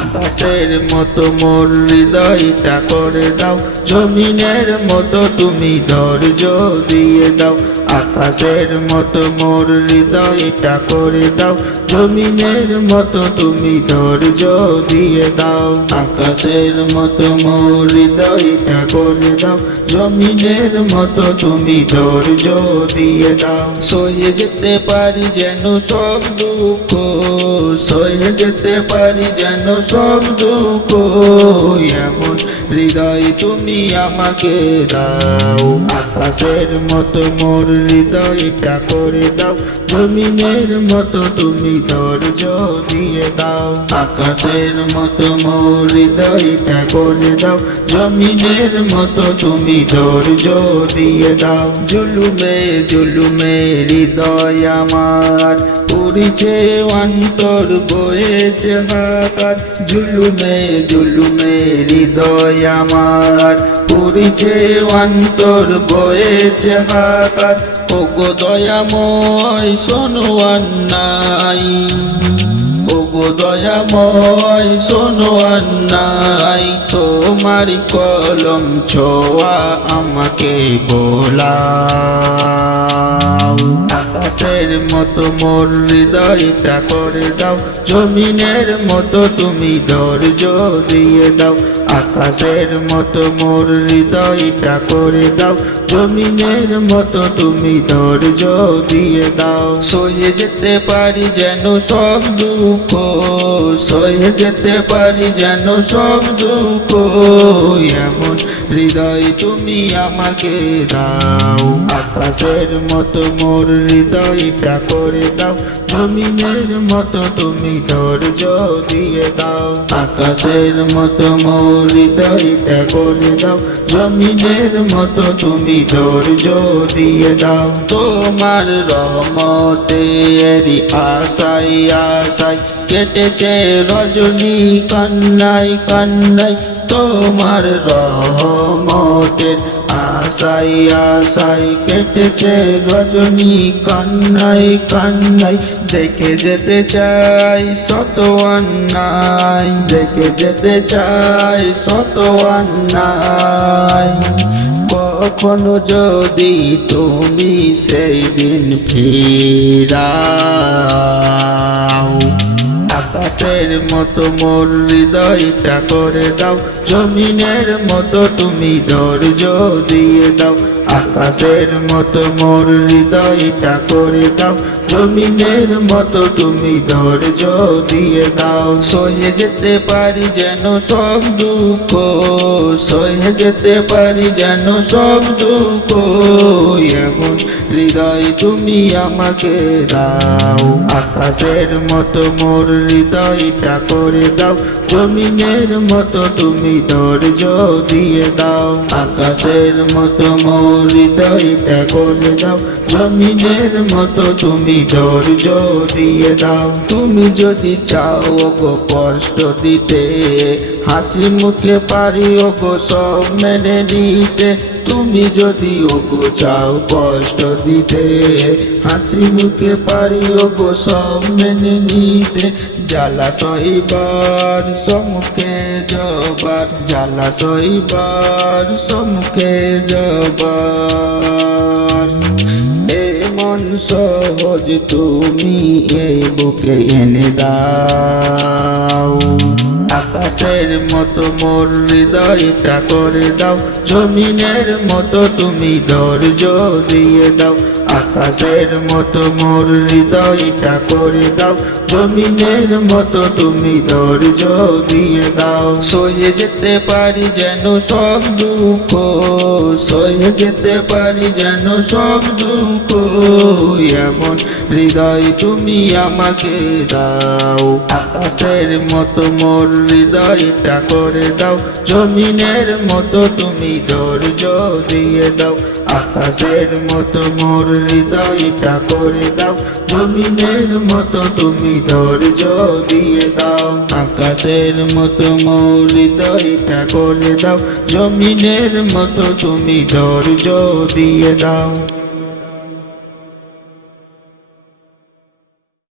আকাশের মতো মোর হৃদয়টা করে দাও, জমিনের মতো তুমি ধৈর্য দিয়ে দাও। আকাশের মতো মোর হৃদয়টা করে দাও, জমিনের মতো তুমি ধৈর্য দিয়ে দাও। আকাশের মতো মোর হৃদয়টা করে দাও, জমিনের মতো তুমি ধৈর্য দিয়ে দাও। সয়ে যেতে পারি যেন সব দুঃখ, সয়ে যেতে পারি যেন সব দুঃখ, এমন হৃদয় তুমি আমাকে দাও। আকাশের মতো মোর হৃদয়টা করে দাও, জমিনের মতো তুমি ধৈর্য দিয়ে দাও। আকাশের মতো মোর হৃদয়টা করে দাও, জমিনের মতো তুমি ধৈর্য দিয়ে দাও। জুলুমে জুলুমে হৃদয় আমার পুরিছে অন্তর বয়েছে হাহাকার। জুলুমে জুলুমে হৃদয় আমার পুরিছে অন্তর বয়েছে হাহাকার। ওগো দয়াময় শোনো অন্যায়, ওগো দয়াময় শোনো অন্যায়, তোমারি কলম ছোঁয়া আমাকে বোলাও। আকাশের মতো মোর হৃদয়টা করে দাও, জমিনের মতো তুমি ধৈর্য দিয়ে দাও। আকাশের মতো মোর হৃদয়টা করে দাও, জমিনের মতো তুমি ধৈর্য দিয়ে দাও। সয়ে যেতে পারি যেন সব দুঃখ, সয়ে যেতে পারি যেন সব দুঃখ, এমন হৃদয় তুমি আমাকে দাও। আকাশের মতো মোর হৃদয়টা করে দাও, জমিনের মতো তুমি ধৈর্য দিয়ে দাও। আকাশের মতো মোর হৃদয়টা করে দাও, জমিনের মতো তুমি ধৈর্য দিয়ে দাও। তোমার রহমতেরি আশায় আশায় কেটেছে রজনী কান্নাই কান্নাই। তোমার রহমতের আশায় আশায় কেটেছে রজনী কান্নাই কান্নাই। দেখে যেতে চাই শত অন্যায়, দেখে যেতে চাই শত অন্যায়, কখনো যদি তুমি সেই দিন ফিরাও। আকাশের মতো মোর হৃদয়টা করে দাও, জমিনের মতো তুমি ধৈর্য দিয়ে দাও। আকাশের মতো মোর হৃদয়টা করে দাও, জমিনের মতো তুমি ধৈর্য দিয়ে দাও। সয়ে যেতে পারি যেন সব দুঃখ, সয়ে যেতে পারি যেন সব দুঃখ, এমন হৃদয় তুমি আমাকে দাও। আকাশের মতো মোর হৃদয়টা করে দাও, জমিনের মতো তুমি ধৈর্য দিয়ে দাও। আকাশের মতো মোর হৃদয়টা করে দাও, জমিনের মতো তুমি ধৈর্য দিয়ে দাও। তুমি যদি চাও ওগো কষ্ট দিতে, হাসি মুখে পারি ওগো সব মেনে নিতে। তুমি যদি ওগো চাও কষ্ট দিতে, হাসি মুখে পারি ওগো সব মেনে নিতে। জ্বালা সইবার সম্মুখে যাবার, জ্বালা সইবার সম্মুখে যাবার, এমন সহজ তুমি এই বুকে এনে দাও। আকাশের মতো মোর হৃদয়টা করে দাও, জমিনের মতো তুমি ধৈর্য দিয়ে দাও। আকাশের মতো মোর হৃদয়টা করে দাও, জমিনের মতো তুমি ধৈর্য দিয়ে দাও। সয়ে যেতে পারি যেন সব দুঃখ, সয়ে যেতে পারি যেন সব দুঃখ, এমন হৃদয় তুমি আমাকে দাও। আকাশের মতো মোর হৃদয়টা করে দাও, জমিনের মতো তুমি ধৈর্য দিয়ে দাও। আকাশের মতো মোর হৃদয়টা করে দাও, জমিনের মতো তুমি ধৈর্য দিয়ে দাও। আকাশের মতো মোর হৃদয়টা করে দাও, জমিনের মতো তুমি ধৈর্য দিয়ে দাও।